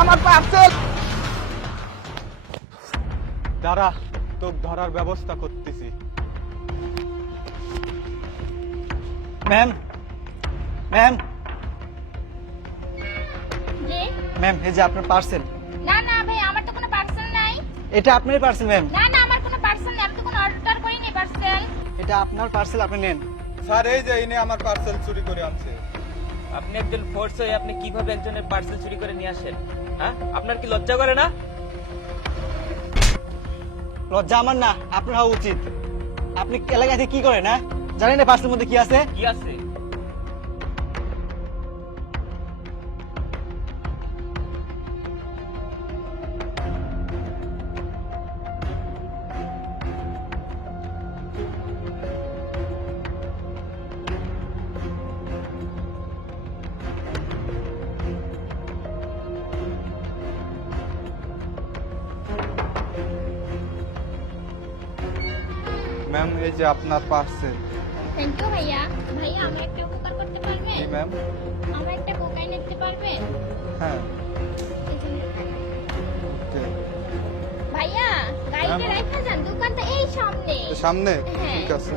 আমার পার্সেল। দাঁড়া, তোকে ধরার ব্যবস্থা করতেছি। ম্যাম, ম্যাম, জি ম্যাম, এই যে আপনার পার্সেল। না না ভাই, আমার তো কোনো পার্সেল নাই। এটা আপনার পার্সেল ম্যাম। না না, আমার কোনো পার্সেল নেই, আমি তো কোনো অর্ডার করিনি পার্সেল। এটা আপনার পার্সেল, আপনি নেন। স্যার এই যে ইনি আমার পার্সেল চুরি করে আনছে। আপনি একজন ফোর্স হয়ে আপনি কিভাবে একজনের পার্সেল চুরি করে নিয়ে আসেন? হ্যাঁ, আপনার কি লজ্জা করে না? লজ্জা আমার না, আপনার হওয়া উচিত। আপনি এলাকাতে কি করেন? হ্যাঁ, জানেন না পার্সেলের মধ্যে কি আছে? কি আছে? ম্যাম এই যে আপনার পার্সেল। থ্যাংক ইউ ভাইয়া। ভাইয়া আমার একটা উপকার করতে পারবেন? জি ম্যাম। আমার একটা কোকাইন দিতে পারবেন? হ্যাঁ ওকে। ভাইয়া গাড়িতে হ্যাঁ। রাখা যান, দোকানটা এই সামনে। সামনে? হ্যাঁ। ঠিক আছে।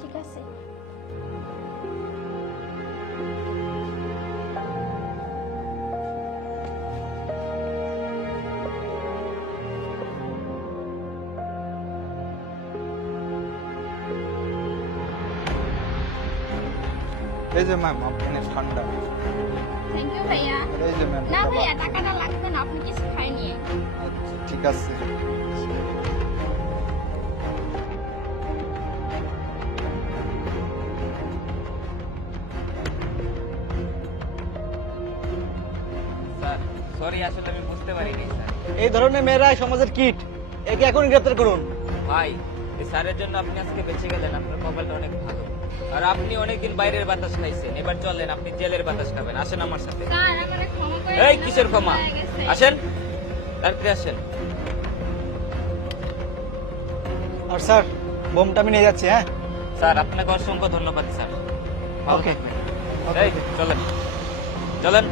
ঠিক আছে। এই যে ম্যাম আপনি ঠান্ডা। থ্যাংক ইউ ভাইয়া। এই যে ম্যাম। না ভাইয়া, টাকাটা লাগবে না, আপনি কিছু খাইনি। আচ্ছা ঠিক আছে। স্যার সরি, আসলে আমি বুঝতে পারিনি স্যার। এই ধরনের মেয়েরাই সমাজের কিট, একে এখন গ্রেপ্তার করুন। ভাই, এই স্যারের জন্য আপনি আজকে বেঁচে গেলেন, আপনার কপালটা অনেক ভালো। আর আপনি অনেকদিন বাইরের বাতাস খাইছেন, এবার চলেন আপনি জেলের বাতাস খাবেন। আসেন আমার সাথে। স্যার আমারে ক্ষমা করে এই দিন, কিসের আমার ক্ষমা? ভুল হয়ে গেছে। আসেন, তাড়াতাড়ি আসেন। আর স্যার, বোমটা আমি নিয়ে যাচ্ছি। হ্যাঁ, স্যার আপনাকে অসংখ্য ধন্যবাদ স্যার। ভালো ওকে। থাকবেন। এই চলেন চলেন।